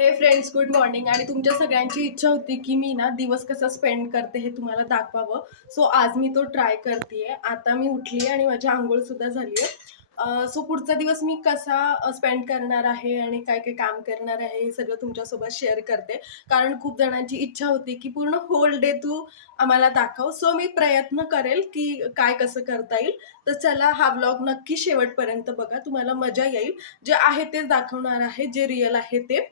हे friends, good morning. आणि तुमच्या सगळ्यांची इच्छा होती की मी ना दिवस कसा स्पेंड करते हे तुम्हाला दाखवावं. सो आज मी तो ट्राय करते. आता मी उठली आणि माझी आंघोळ सुद्धा झाली आहे. सो पुढचा दिवस मी कसा स्पेंड करणार आहे आणि काय काय काम करणार आहे हे सगळं तुमच्यासोबत शेअर करते. कारण खूप जणांची इच्छा होती की पूर्ण होल डे तू आम्हाला दाखव. सो मी प्रयत्न करेल की काय कसं करता येईल. तर चला, हा व्लॉग नक्की शेवटपर्यंत बघा, तुम्हाला मजा येईल. जे आहे तेच दाखवणार आहे, जे रिअल आहे ते.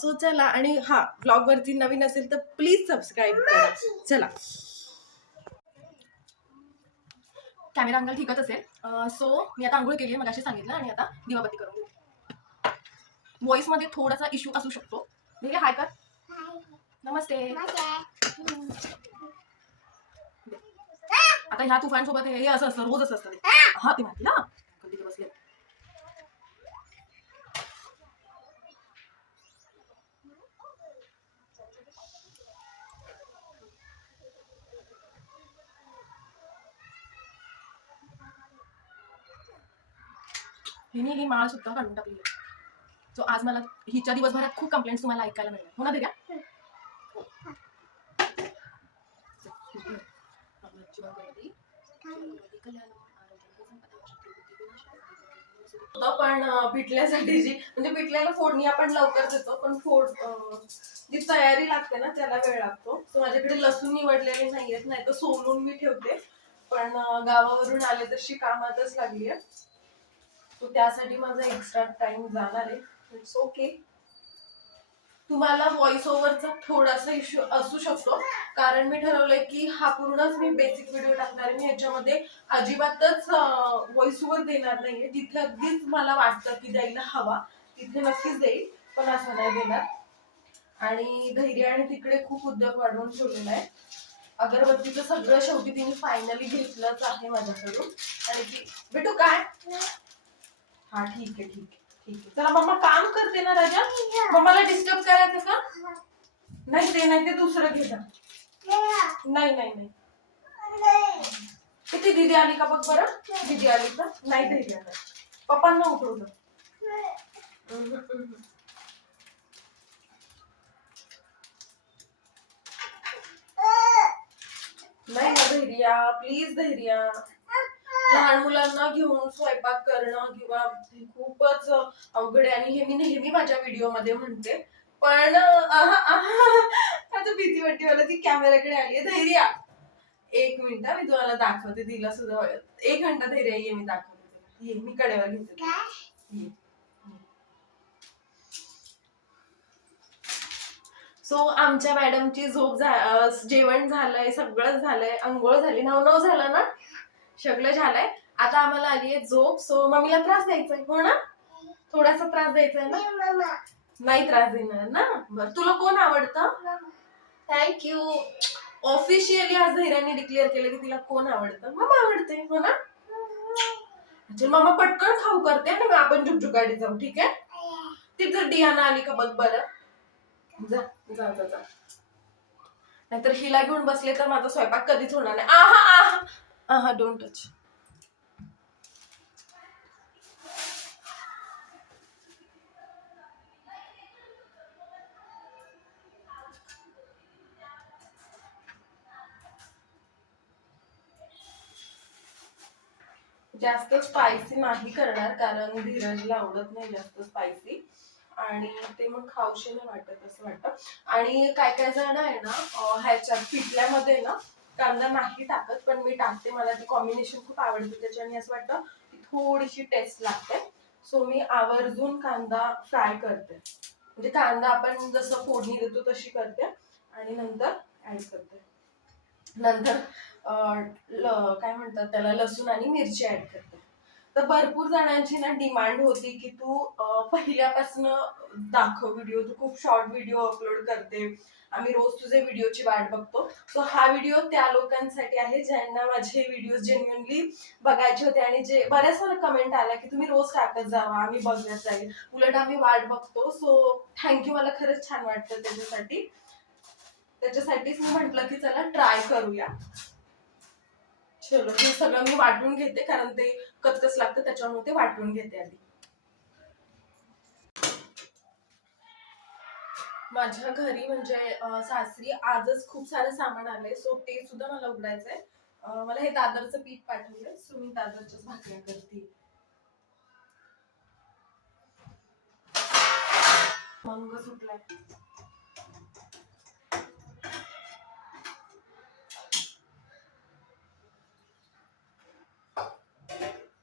सो चला. आणि हा, ब्लॉग वरती नवीन असेल तर प्लीज सबस्क्राईब करा. चला. कॅमेरा अँगल ठीकच असेल. सो मी आता आंघोळ केली आहे, मगाशी सांगितलं, आणि आता दिवाबत्ती करून घेते. व्हॉइस मध्ये थोडासा इश्यू असू शकतो. ठीक आहे. हाय कर. नमस्ते. आता ह्या तुफान सोबत हे असं असतं, रोज असं असतं ते. हा, ते माहिती ना, कधी बसले. हिने ही माळ सुद्धा काढून टाकली. सो आज मला हिच्या दिवसभरात खूप कंप्लेंट्स तुम्हाला ऐकायला मिळणार. हो ना दिव्या? पण पिठल्यासाठी म्हणजे पिठल्याला फोडणी आपण लवकर देतो, पण जी तयारी लागते ना त्याला वेळ लागतो. सो माझ्याकडे लसूण निवडलेले नाहीयेत, नाही तर सोलून मी ठेवते. पण गावावरून आले तशी कामातच लागली आहे. सो त्यासाठी माझा एक्स्ट्रा टाइम जाणार आहे. It's okay. तुम्हाला व्हॉइस ओव्हरचा थोडासा इश्यू असू शकतो, कारण मी ठरवलंय की हा पूर्णच मी बेसिक व्हिडिओ टाकणार आहे. मी याच्यामध्ये अजिबातच व्हॉइस ओव्हर देणार नाहीये. जिथे अगदीच मला वाटतं की द्यायला हवा तिथे नक्कीच देईल, पण असं नाही देणार. आणि धैर्य आणि तिकडे खूप उद्योग वाढवून ठेवलेला आहे. अगरबत्तीचं सगळं शेवटी तिने फायनली घेतलंच आहे माझ्याकडून. आणि ती बेटू काय, हा ठीक आहे ठीक आहे ठीक आहे. चला, मम्मा काम करते ना राजा, मम्माला डिस्टर्ब करायचं का? नाही, ते नाही, ते दुसरं घे जा. नाही नाही नाही. किती दीदी आली का बघ बरं. दीदी आली का? नाही, धैर्य आलं. पप्पांना उठवलं. नाही ना धैर्या, प्लीज धैर्या. लहान मुलांना घेऊन स्वयंपाक करणं किंवा खूपच अवघड आहे. आणि हे मी नेहमी माझ्या व्हिडिओ मध्ये म्हणते, पण आता भीती वाटते मला. ती कॅमेराकडे आली आहे. धैर्या, एक मिनिट, मी तुम्हाला दाखवते. तिला सुद्धा एक घंटा धैर्य ये, मी दाखवते तुला. ये, मी कडेवर घेते. सो आमच्या मॅडमची जेवण झालंय, सगळं झालंय, अंघोळ झाली, नव झालं ना, सगळं झालंय. आता आम्हाला आली आहे झोप. सो मम्मीला त्रास द्यायचाय, हो ना? थोडासा त्रास द्यायचाय ना? नाही त्रास देणार ना? बरं, तुला कोण आवडतं? थँक्यू. ऑफिशियली आज धैर्याने डिक्लेअर केलं की तिला कोण आवडतं. मम्मा आवडते, हो ना? चल मम्मा पटकन खाऊ करते आणि आपण झुकझुकाटी जाऊ, ठीक आहे? तिथं डियाना आली का बघ बरं. जा जा जा जा. नाहीतर हिला घेऊन बसले तर माझा स्वयंपाक कधीच होणार नाही. आहा आहा आहा, डोंट टच. जास्त स्पायसी नाही करणार, कारण धीरजला आवडत नाही जास्त स्पायसी, आणि ते मग खाऊशी नाही वाटत असं वाटतं. आणि काय काय जण आहे ना, ह्याच्यात पिठल्यामध्ये ना कांदा नाही टाकत, पण मी टाकते. मला ती कॉम्बिनेशन खूप आवडते त्याच्याने. असं वाटतं की थोडीशी टेस्ट लागते. सो मी आवर्जून कांदा फ्राय करते. म्हणजे कांदा आपण जसं फोडणी देतो तशी करते, आणि नंतर ऍड करते. नंतर काय म्हणतात त्याला, लसूण आणि मिरची ऍड करते. तर भरपूर जणांची ना डिमांड होती की तू पहिल्यापासून दाखव व्हिडिओ, तू खूप शॉर्ट व्हिडिओ अपलोड करते, आम्ही रोज तुझे व्हिडिओची वाट बघतो. सो हा व्हिडिओ त्या लोकांसाठी आहे ज्यांना माझे व्हिडिओ जेन्युइनली बघायचे होते, आणि जे बऱ्याच मला कमेंट आल्या की तुम्ही रोज टाकत जावा, आम्ही बघत जाईल, उलट आम्ही वाट बघतो. सो थँक्यू, मला खरंच छान वाटतं त्याच्यासाठीच मी म्हंटल की चला ट्राय करूया. चलो, हे सगळं मी वाटून घेते, कारण ते कच्चच लागतं, त्याच्यामुळे ते वाटून घेते आधी. माझ्या घरी म्हणजे सासरी आजच खूप सारं सामान आलंय, सो ते सुद्धा मला उघडायचंय. मला हे दादरचं पीठ पाठवलंय, सो मी दादरच्याच भाकऱ्या करते. मंग सुटलाय.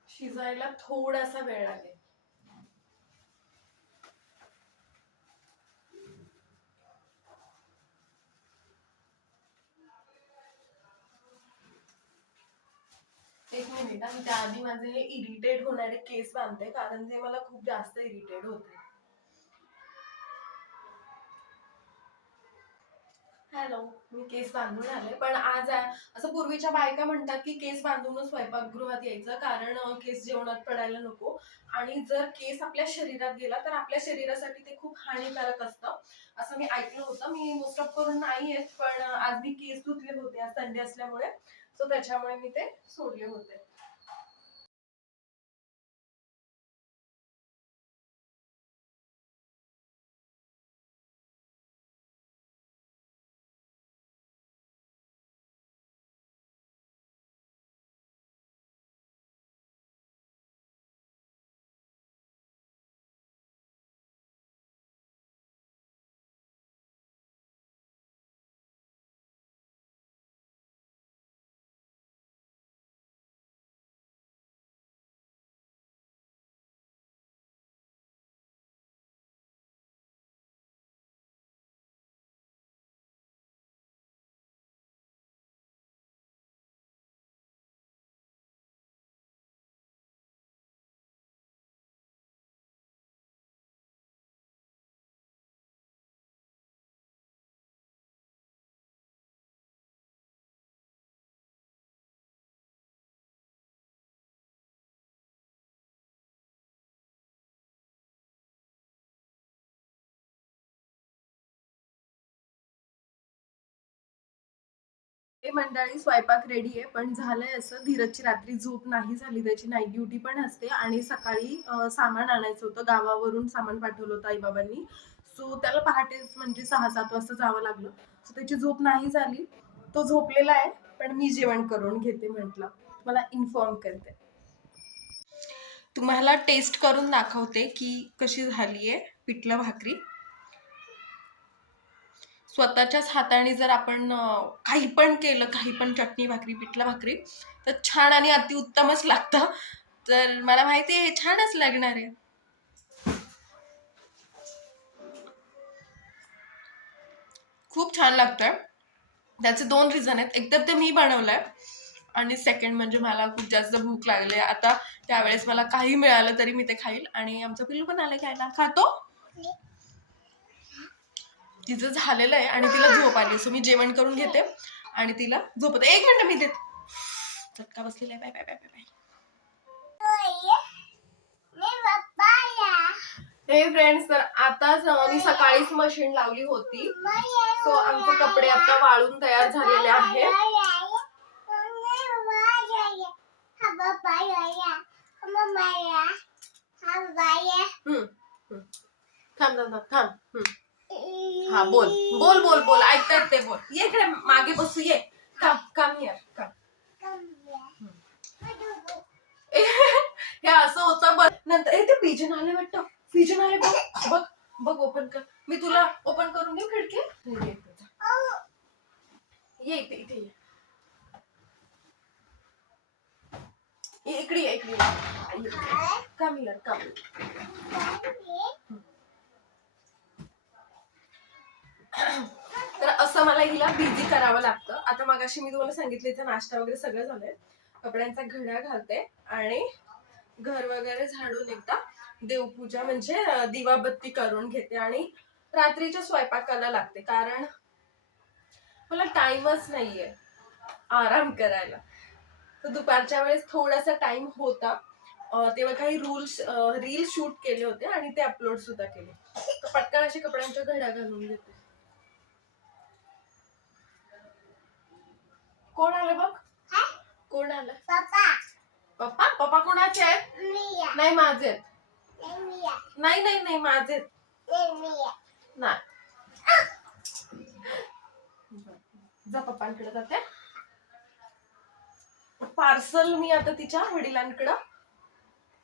शिजायला थोडासा वेळ लागेल. एक मिनिट, आणि त्याआधी माझे हे इरिटेट होणारे केस बांधते, कारण ते मला खूप जास्त इरिटेट होते. हॅलो, मी केस बांधून आले. पण आज असं पूर्वीच्या बायका म्हणतात की केस बांधूनच स्वयंपाकगृहात यायचं, कारण केस जेवणात पडायला नको. आणि जर केस आपल्या शरीरात गेला तर आपल्या शरीरासाठी ते खूप हानिकारक असतं, असं मी ऐकलं होतं. मी मोस्ट ऑफ करून नाही येत, पण आज मी केस धुतले होते, आज संडे असल्यामुळे, सो त्याच्यामुळे मी ते सोडले होते. मंडळी, स्वयंपाक रेडी आहे, पण झालंय असं, धीरजची रात्री झोप नाही झाली, त्याची नाईट ड्युटी पण असते आणि सकाळी सामान आणायचं होतं, गावावरून सामान पाठवलं होतं आईबाबांनी. सो त्याला पहाटेच म्हणजे 6-7 वाजता जावं लागलं. सो त्याची झोप नाही झाली, तो झोपलेला आहे. पण मी जेवण करून घेते, म्हटलं मला इन्फॉर्म करते. तुम्हाला टेस्ट करून दाखवते की कशी झालीये पिठलं भाकरी. स्वतःच्याच हाताने जर आपण काही पण केलं, काही पण चटणी भाकरी, पिठलं भाकरी, तर छान आणि अतिउत्तमच लागतं. तर मला माहिती आहे हे छानच लागणार आहे. खूप छान लागतंय. त्याचे 2 रिझन आहेत. एक तर ते मी बनवलंय, आणि सेकंड म्हणजे मला खूप जास्त भूक लागली. आता त्यावेळेस मला काही मिळालं तरी मी ते खाईल. आणि आमचं पिल्लू पण आलं खायला. खातो? तिचं झालेलं आहे आणि तिला झोप आली, सो मी जेवण करून घेते आणि तिला झोपते. 1 मिनिट, मी देते. झटका बसलेला आहे. Bye bye bye bye. हे फ्रेंड्स, तर आताच मी सकाळीच मशीन लावली होती, सो आमचे कपडे आता वाळून तयार झालेले आहेत. थांब थांब थांब. हा, बोल बोल बोल बोल, ऐकतात ते, बोल. ये इकडे, मागे बसू, ये. कम कम हियर, कम. हे असं होतं. बघ नंतर ते पिजन आले वाटतं. पिजन आले, बघ बघ बघ. ओपन कर, मी तुला ओपन करून देऊ खिडकी. ये इथे, इथे ये. इकडे ये, इकडे ये. कम हियर, कम. तर असं मला हिला बिझी करावं लागतं. आता मगाशी मी तुम्हाला सांगितलं इथं नाश्ता वगैरे सगळं झालंय, कपड्यांचा घड्या घालते आणि घर वगैरे झाडून एकदा देवपूजा म्हणजे दिवाबत्ती करून घेते आणि रात्रीच्या स्वयंपाकाला लागते, कारण मला टाइमच नाहीये आराम करायला. तर दुपारच्या वेळेस थोडासा टाइम होता, तेव्हा काही रील शूट केले होते आणि ते अपलोड सुद्धा केले. तर पटकन असे कपड्यांच्या घड्या घालून घेते. कोण आलं बघ? कोण आलं? पप्पा. पप्पा? पप्पा कोणाचे आहेत? नाही, माझे आहेत. नाही नाही नाही, माझे. नाही. जा पप्पांकडे जाते. पार्सल मी आता तिच्या वडिलांकडं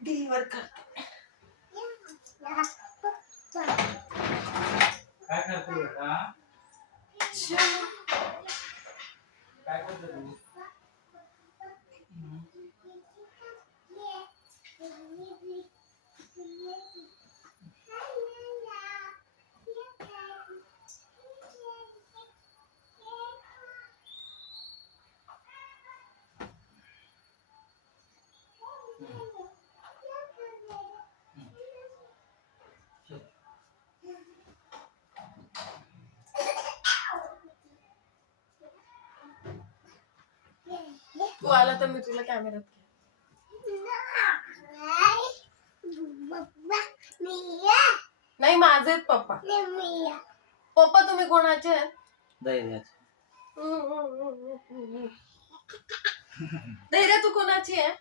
डिलिव्हर करते. काय करते बेटा? काय करते तू? तू आला तर मी तुला कॅमेऱ्यात नाही, माझे आहेत पप्पा. पप्पा तुम्ही कोणाचे आहेत? धैर्य तू कोणाची आहे?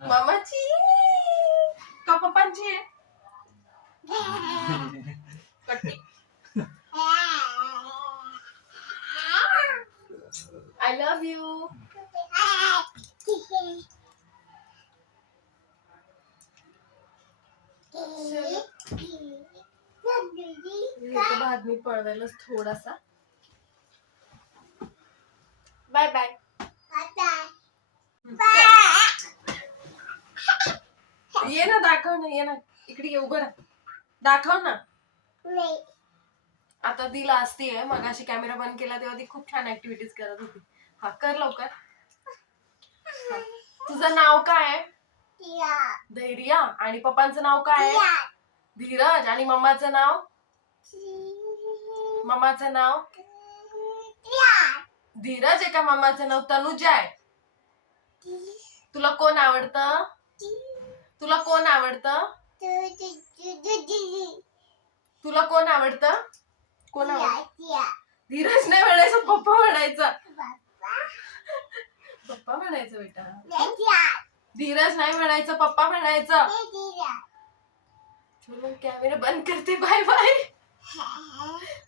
मामाची का पप्पांची आहे? I love you. भात मी पळवायलाच थोडासा. Bye bye. ये ना, दाखव ना, ये ना इकडे, ये उभं राहा, दाखव ना. आता ती लाजती आहे. मगाशी कॅमेरा बंद केला तेव्हा ती खूप छान ऍक्टिव्हिटीज करत होती. हा कर लवकर. तुझं नाव काय आहे? धैर्य. आणि पप्पांचं नाव काय आहे? धीरज. आणि मम्माचं नाव? मम्माचं नाव धीरज आहे का? मम्माचं नाव तनुजा आहे. तुला कोण आवडतं? तुला कोण आवडतं? तुला कोण आवडतं? कोण आवडतं? धीरज नाही म्हणायचं, पप्पा म्हणायचं. पप्पा म्हणायचं बेटा. धीरज नाही म्हणायचं, पप्पा म्हणायचं. चलो कॅमेरा बंद करते. Bye bye.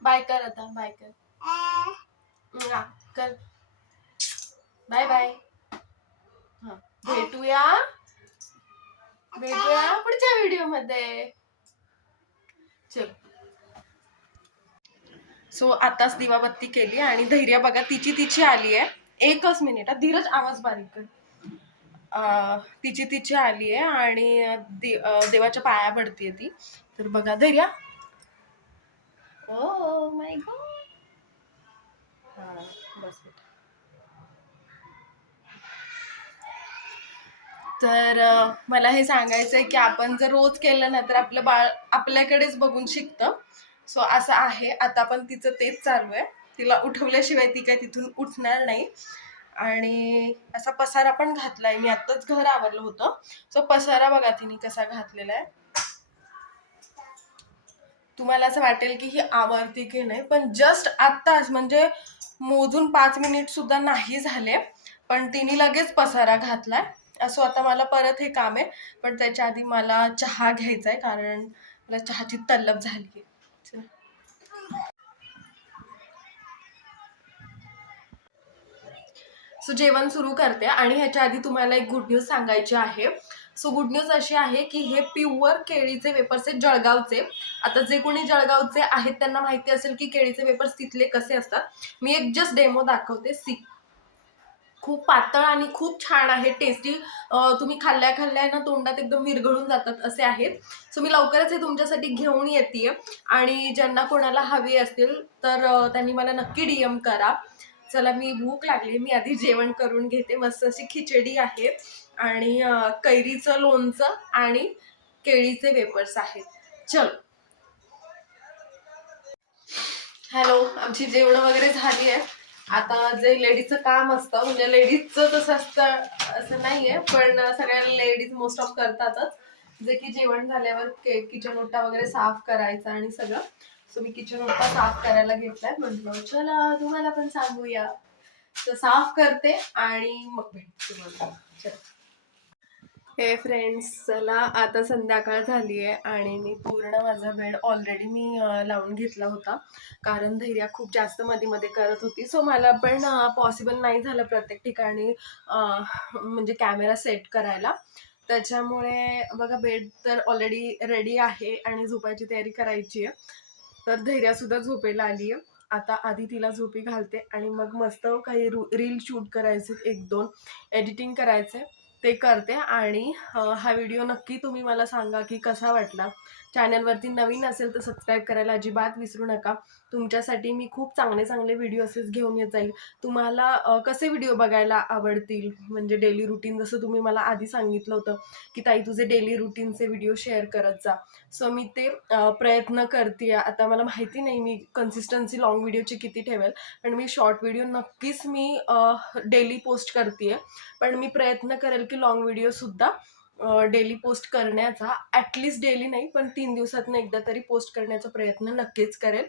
बाय कर आता. बाय कर. कर. Bye bye. भेटूया पुढच्या व्हिडिओ मध्ये. चल. सो आताच दिवाबत्ती केली आणि धैर्य बघा तिची आली आहे. एकच मिनिट. धीरज आवाज बारीक कर. तिची आली आहे आणि देवाच्या पाया पडतीये ती. तर बघा धैर्य. Oh my God. हा बस बेटा. तर मला हे सांगायचं आहे की आपण जर रोज केलं ना तर आपलं बाळ आपल्याकडेच बघून शिकतं. सो असं आहे. आता पण तिचं तेच चालू आहे. तिला उठवल्याशिवाय ती काय तिथून उठणार नाही. आणि असा पसारा पण घातलाय. मी आत्ताच घर आवरलं होतं. सो पसारा बघा तिने कसा घातलेला आहे. तुम्हाला असं वाटेल की ही आवरती की नाही, पण जस्ट आत्ताच म्हणजे मोजून 5 मिनिट सुद्धा नाही झाले पण तिने लगेच पसारा घातलाय. असो आता मला परत हे काम आहे, पण त्याच्या आधी मला चहा घ्यायचा आहे कारण मला चहाची तलब झाली आहे. सो जेवण सुरू करते आणि ह्याच्या आधी तुम्हाला एक गुड न्यूज सांगायची आहे. सो गुड न्यूज अशी आहे की हे प्युअर केळीचे वेपर्स आहेत जळगावचे. आता जे कोणी जळगावचे आहेत त्यांना माहिती असेल की केळीचे वेपर्स तिथले कसे असतात. मी एक जस्ट डेमो दाखवते. खूप पातळ आणि खूप छान आहे. टेस्टी. तुम्ही खाल्ल्या ना तोंडात एकदम विरघळून जातात असे आहेत. सो मी लवकरच हे तुमच्यासाठी घेऊन येते आणि ज्यांना कोणाला हवे असतील तर त्यांनी मला नक्की DM करा. चला मी भूक लागली. मी आधी जेवण करून घेते. मस्त अशी खिचडी आहे आणि कैरीचं लोणचं आणि केळीचे वेपर्स आहेत. चल. हॅलो. आमची जेवण वगैरे झाली आहे. आता जे लेडीजचं काम असतं म्हणजे लेडीजचं तसं असतं असं नाहीये पण सगळ्या लेडीज मोस्ट ऑफ करतातच. जे की जेवण झाल्यावर किचन ओटा वगैरे साफ करायचा आणि सगळं. सो मी किचन ओटा साफ करायला घेतलाय. म्हटलं चला तुम्हाला पण सांगूया. तर साफ करते आणि मग भेटते तुम्हाला. चल. हे फ्रेंड्स, चला आता संध्याकाळ झाली आहे आणि मी पूर्ण माझा बेड ऑलरेडी लावून घेतला होता, कारण धैर्या खूप जास्त मध्ये मध्ये करत होती. सो मला पण पॉसिबल नाही झालं प्रत्येक ठिकाणी म्हणजे कॅमेरा सेट करायला. त्याच्यामुळे बघा, बेड तर ऑलरेडी रेडी आहे आणि झोपायची तयारी करायची आहे. तर धैर्यासुद्धा झोपेला आली आहे. आता आधी तिला झोपी घालते आणि मग मस्त काही रील शूट करायचे, 1-2 एडिटिंग करायचे, ते करते. आणि हा व्हिडिओ नक्की तुम्ही मला सांगा की कसा वाटला. चॅनलवरती नवीन असेल तर सबस्क्राईब करायला अजिबात विसरू नका. तुमच्यासाठी मी खूप चांगले चांगले व्हिडिओ असेच घेऊन येत जाईल. तुम्हाला कसे व्हिडिओ बघायला आवडतील, म्हणजे डेली रुटीन, जसं तुम्ही मला आधी सांगितलं होतं की ताई तुझे डेली रुटीनचे व्हिडिओ शेअर करत जा. सो मी ते प्रयत्न करते. आता मला माहिती नाही मी कन्सिस्टन्सी लाँग व्हिडिओची किती ठेवेल, पण मी शॉर्ट व्हिडिओ नक्कीच मी डेली पोस्ट करते. पण मी प्रयत्न करेल की लाँग व्हिडिओसुद्धा डेली पोस्ट करण्याचा, ॲटलिस्ट डेली नाही पण 3 दिवसातून एकदा तरी पोस्ट करण्याचा प्रयत्न नक्कीच करेल.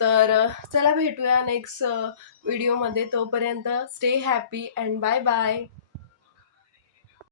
तर चला भेटूया नेक्स्ट व्हिडिओमध्ये. तोपर्यंत stay happy and bye bye.